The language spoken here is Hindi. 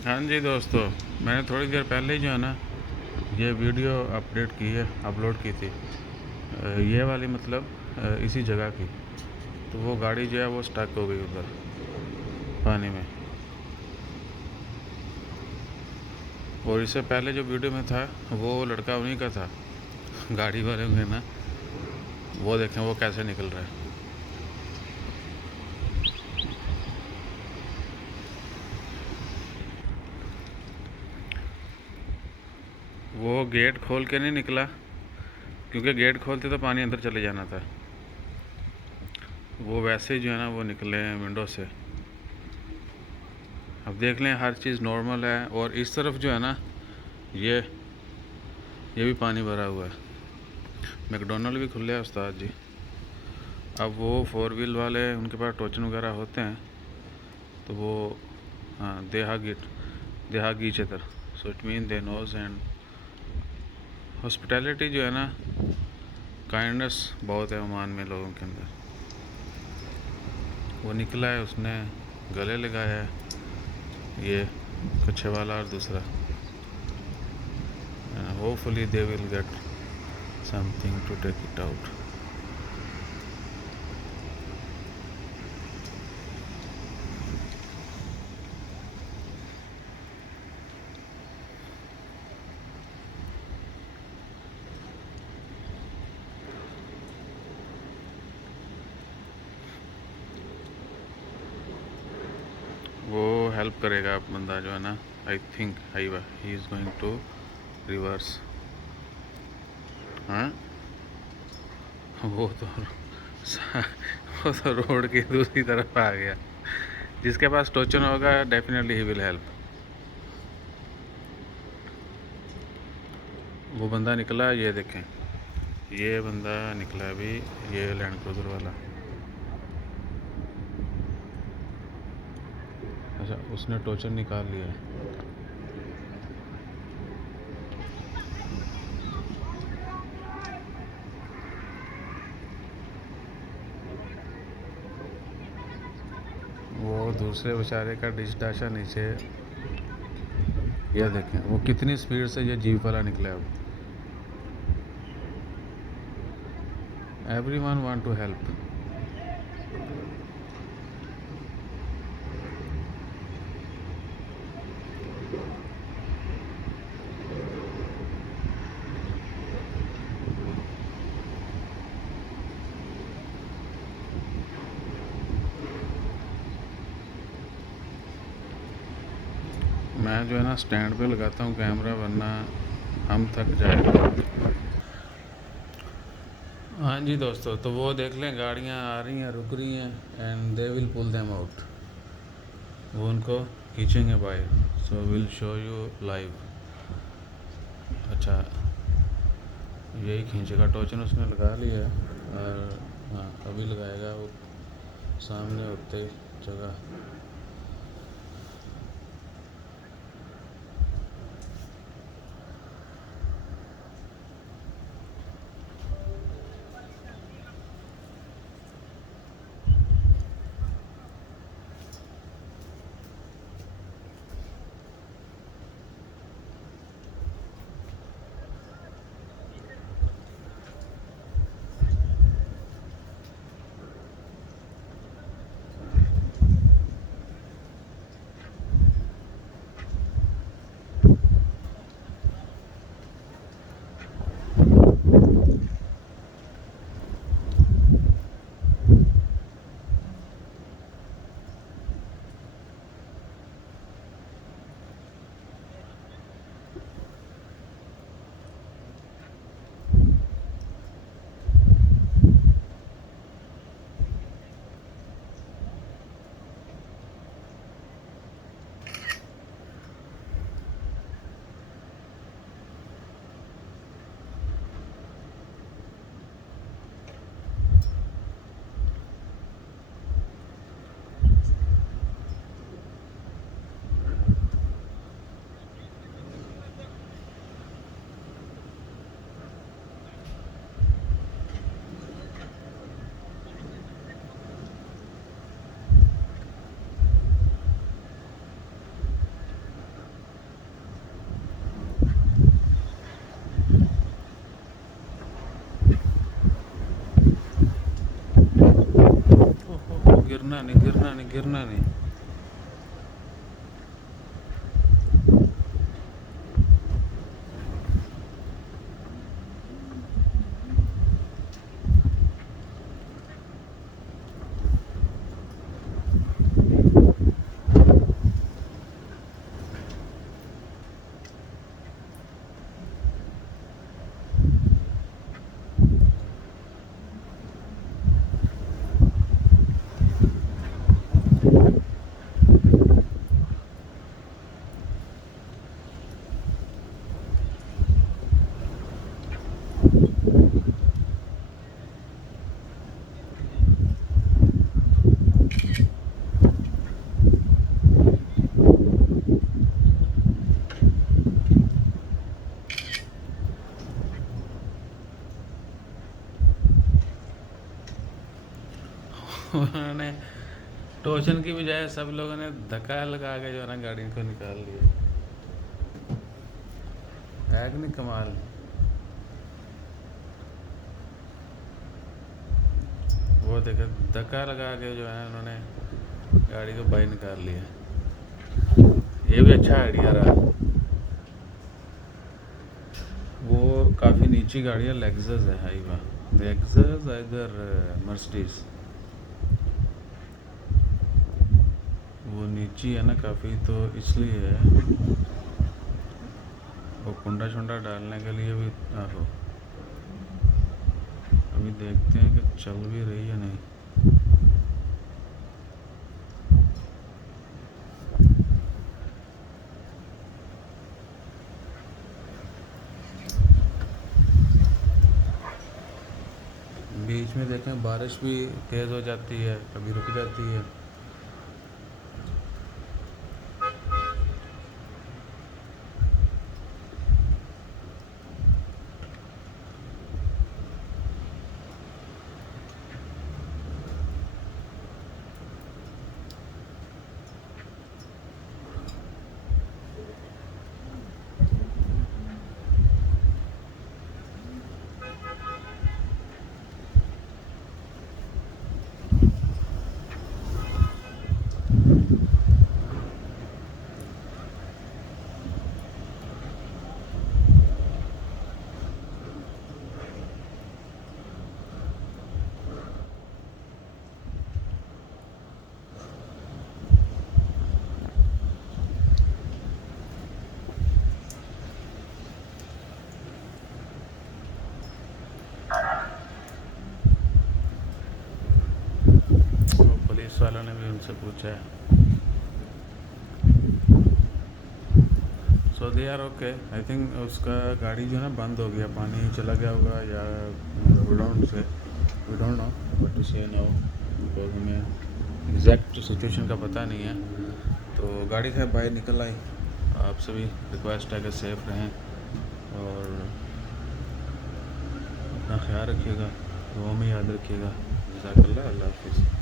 हाँ जी दोस्तों, मैंने थोड़ी देर पहले ही जो है ना ये वीडियो अपलोड की थी। ये वाली मतलब इसी जगह की। तो वो गाड़ी जो है वो स्टक हो गई उधर पानी में। और इससे पहले जो वीडियो में था वो लड़का उन्हीं का था, गाड़ी वाले में ना। वो देखें वो कैसे निकल रहा है। वो गेट खोल के नहीं निकला, क्योंकि गेट खोलते तो पानी अंदर चले जाना था। वो वैसे ही जो है ना वो निकले हैं विंडो से। अब देख लें हर चीज़ नॉर्मल है। और इस तरफ जो है ना ये ये भी पानी भरा हुआ है। मैकडोनल्ड भी खुले हैं उस्ताद जी। अब वो 4 व्हील वाले उनके पास टोचन वगैरह होते हैं, तो वो हाँ they have each other, so it mean they knows. And hospitality जो है ना, काइंडनेस बहुत है ओमान में लोगों के अंदर। वो निकला है, उसने गले लगाया है ये कच्छे वाला और दूसरा। Hopefully they will get something to take it out. वो हेल्प करेगा बंदा जो है ना। I think he is going to reverse. हाँ, वो तो वो तो रोड की दूसरी तरफ आ गया। जिसके पास टोचन होगा डेफिनेटली ही विल हेल्प। वो बंदा निकला, ये देखें, ये बंदा निकला अभी, ये लैंड क्रूज़र वाला। अच्छा, उसने टोचन निकाल लिया। वो दूसरे बेचारे का डिशडाशा नीचे। यह देखें वो कितनी स्पीड से ये जीप वाला निकला। अब everyone want to help. मैं जो है ना स्टैंड पे लगाता हूँ कैमरा, वरना हम थक जाएंगे। हाँ जी दोस्तों, तो वो देख लें गाड़ियाँ आ रही हैं, रुक रही हैं, and they will pull them out. वो उनको खींचेंगे बाहर। So will show you live. अच्छा, यही खींचेगा। टोचन उसने लगा लिया है, और हाँ अभी लगाएगा वो सामने होते जगह। गिरना नहीं, गिरना नहीं, गिरना नहीं। उन्होंने टोचन की बजाय सब लोगों ने धक्का लगा के जो है ना गाड़ी को निकाल लिया। है कि नहीं कमाल। वो देखो धक्का लगा के जो है उन्होंने गाड़ी को बाहर निकाल लिया। ये भी अच्छा आइडिया रहा। वो काफ़ी नीची गाड़ी है, लेक्सस है, हाईवा लेक्सस इधर मर्सिडीज। वो नीची है ना काफ़ी, तो इसलिए वो कुंडा शुंडा डालने के लिए भी आहो। अभी देखते हैं कि चल भी रही है नहीं। बीच में देखें बारिश भी तेज़ हो जाती है, कभी रुक जाती है। पुलिस वालों ने भी उनसे पूछा है, so they are okay. I think उसका गाड़ी जो है ना बंद हो गया, पानी चला गया होगा या we don't know what to say now, because हमें एग्जैक्ट सिचुएशन का पता नहीं है। तो गाड़ी से बाहर निकल आई। आपसे भी रिक्वेस्ट है कि सेफ रहें और अपना ख्याल रखिएगा, दुआ में याद रखिएगा। जज़ाकल्लाह, अल्लाह हाफिज़।